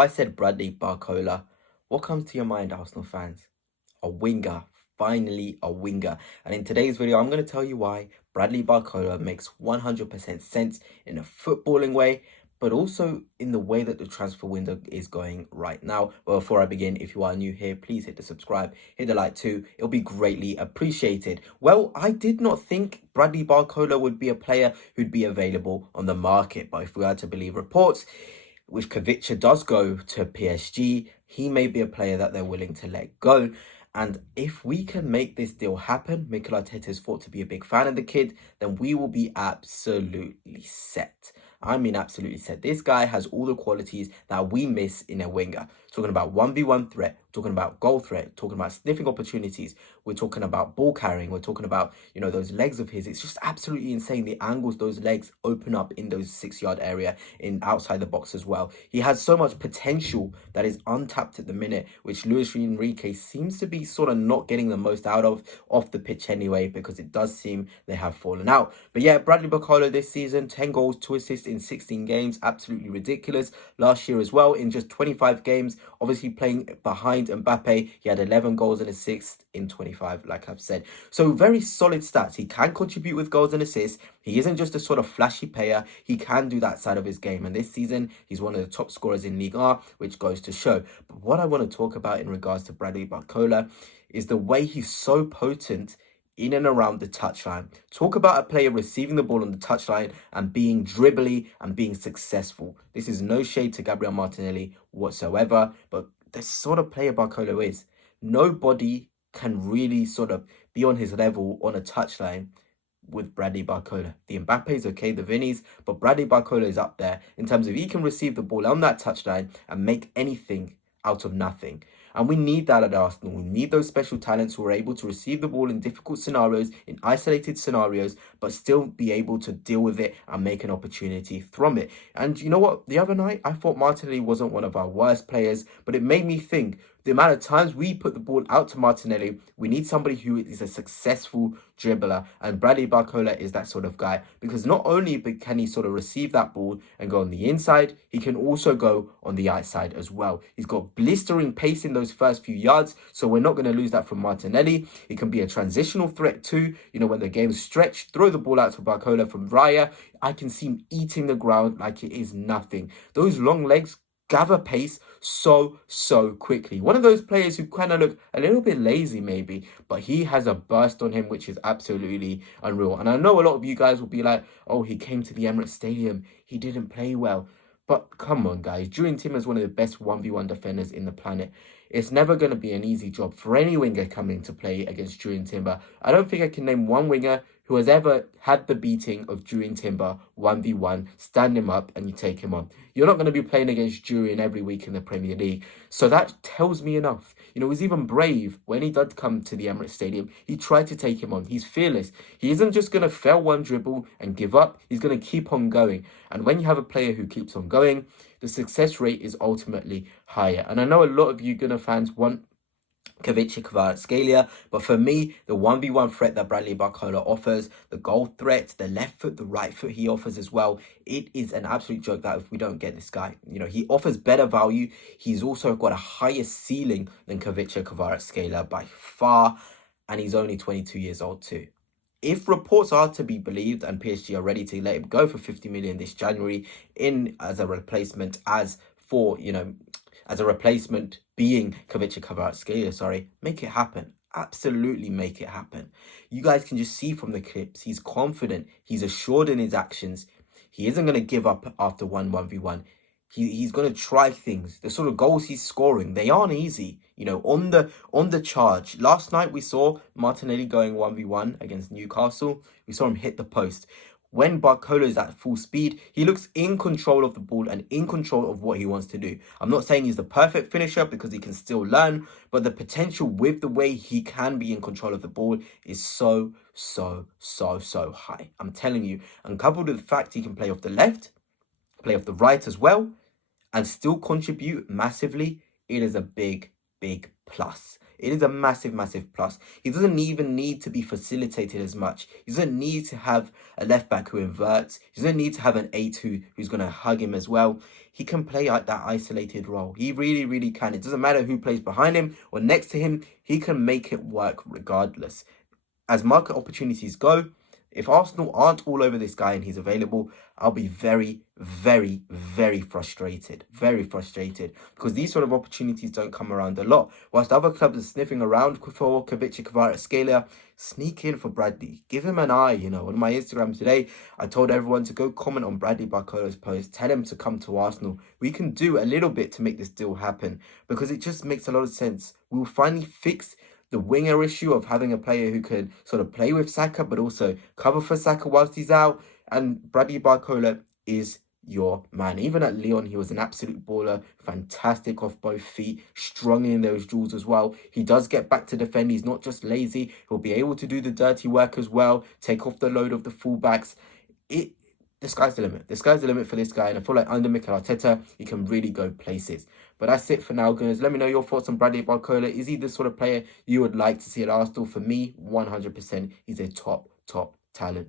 I said Bradley Barcola. What comes to your mind, Arsenal fans? A winger. Finally, a winger. And in today's video, I'm going to tell you why Bradley Barcola makes 100% sense in a footballing way, but also in the way that the transfer window is going right now. But before I begin, if you are new here, please hit the subscribe, hit the like too. It'll be greatly appreciated. Well, I did not think Bradley Barcola would be a player who'd be available on the market, but if we are to believe reports, which Fabrizio does go to PSG, he may be a player that they're willing to let go. And if we can make this deal happen, Mikel Arteta is thought to be a big fan of the kid, then we will be absolutely set. I mean, absolutely set. This guy has all the qualities that we miss in a winger. Talking about 1v1 threat, talking about goal threat, talking about sniffing opportunities. We're talking about ball carrying. We're talking about, those legs of his. It's just absolutely insane. The angles those legs open up in those 6-yard area in outside the box as well. He has so much potential that is untapped at the minute, which Luis Enrique seems to be sort of not getting the most out of off the pitch anyway, because it does seem they have fallen out. But yeah, Bradley Barcola this season, 10 goals, 2 assists in 16 games. Absolutely ridiculous. Last year as well, in just 25 games, obviously playing behind Mbappe, he had 11 goals and assists in 25, like I've said. So very solid stats. He can contribute with goals and assists. He isn't just a sort of flashy player. He can do that side of his game. And this season, he's one of the top scorers in Ligue 1, which goes to show. But what I want to talk about in regards to Bradley Barcola is the way he's so potent in and around the touchline. Talk about a player receiving the ball on the touchline and being dribbly and being successful. This is no shade to Gabriel Martinelli whatsoever, but the sort of player Barcola is. Nobody can really sort of be on his level on a touchline with Bradley Barcola. The Mbappe's okay, the Vinny's, but Bradley Barcola is up there in terms of he can receive the ball on that touchline and make anything out of nothing. And we need that at Arsenal. We need those special talents who are able to receive the ball in difficult scenarios, in isolated scenarios, but still be able to deal with it and make an opportunity from it. And you know what? The other night, I thought Martinelli wasn't one of our worst players, but it made me think the amount of times we put the ball out to Martinelli, we need somebody who is a successful dribbler, and Bradley Barcola is that sort of guy, because not only can he sort of receive that ball and go on the inside, he can also go on the outside as well. He's got blistering pace in those first few yards, so we're not going to lose that from Martinelli. He can be a transitional threat too, when the game's stretched, throw the ball out to Barcola from Raya. I can see him eating the ground like it is nothing. Those long legs gather pace so quickly. One of those players who kind of look a little bit lazy maybe, but he has a burst on him which is absolutely unreal. And I know a lot of you guys will be like, oh, he came to the Emirates Stadium, he didn't play well. But come on, guys, Julian Timber is one of the best 1v1 defenders in the planet. It's never going to be an easy job for any winger coming to play against Julian Timber. I don't think I can name one winger who has ever had the beating of Julian Timber 1v1, stand him up and you take him on. You're not going to be playing against Julian every week in the Premier League. So that tells me enough. He was even brave when he did come to the Emirates Stadium. He tried to take him on. He's fearless. He isn't just going to fail one dribble and give up. He's going to keep on going. And when you have a player who keeps on going, the success rate is ultimately higher. And I know a lot of you Gunner fans want Kvaratskhelia, but for me, the 1v1 threat that Bradley Barcola offers, the goal threat, the left foot, the right foot he offers as well, it is an absolute joke that if we don't get this guy, he offers better value. He's also got a higher ceiling than Kvaratskhelia by far, and he's only 22 years old too. If reports are to be believed and PSG are ready to let him go for 50 million this January as a replacement being Kvaratskhelia, make it happen. Absolutely make it happen. You guys can just see from the clips, he's confident, he's assured in his actions. He isn't going to give up after 1v1. He's going to try things. The sort of goals he's scoring, they aren't easy. On the charge. Last night we saw Martinelli going 1v1 against Newcastle. We saw him hit the post. When Barcola is at full speed, he looks in control of the ball and in control of what he wants to do. I'm not saying he's the perfect finisher because he can still learn, but the potential with the way he can be in control of the ball is so high. I'm telling you. And coupled with the fact he can play off the left, play off the right as well, and still contribute massively, it is a big big plus. It is a massive, massive plus. He doesn't even need to be facilitated as much. He doesn't need to have a left back who inverts. He doesn't need to have an 8 who's going to hug him as well. He can play out that isolated role. He really, really can. It doesn't matter who plays behind him or next to him. He can make it work regardless. As market opportunities go, if Arsenal aren't all over this guy and he's available, I'll be very, very, very frustrated. Very frustrated. Because these sort of opportunities don't come around a lot. Whilst other clubs are sniffing around for Kvaratskhelia, sneak in for Bradley. Give him an eye, On my Instagram today, I told everyone to go comment on Bradley Barcola's post. Tell him to come to Arsenal. We can do a little bit to make this deal happen. Because it just makes a lot of sense. We'll finally fix the winger issue of having a player who can sort of play with Saka, but also cover for Saka whilst he's out. And Bradley Barcola is your man. Even at Lyon, he was an absolute baller, fantastic off both feet, strong in those duels as well. He does get back to defend. He's not just lazy. He'll be able to do the dirty work as well, take off the load of the fullbacks. The sky's the limit. The sky's the limit for this guy, and I feel like under Mikel Arteta, he can really go places. But that's it for now, guys. Let me know your thoughts on Bradley Barcola. Is he the sort of player you would like to see at Arsenal? For me, 100%, he's a top talent.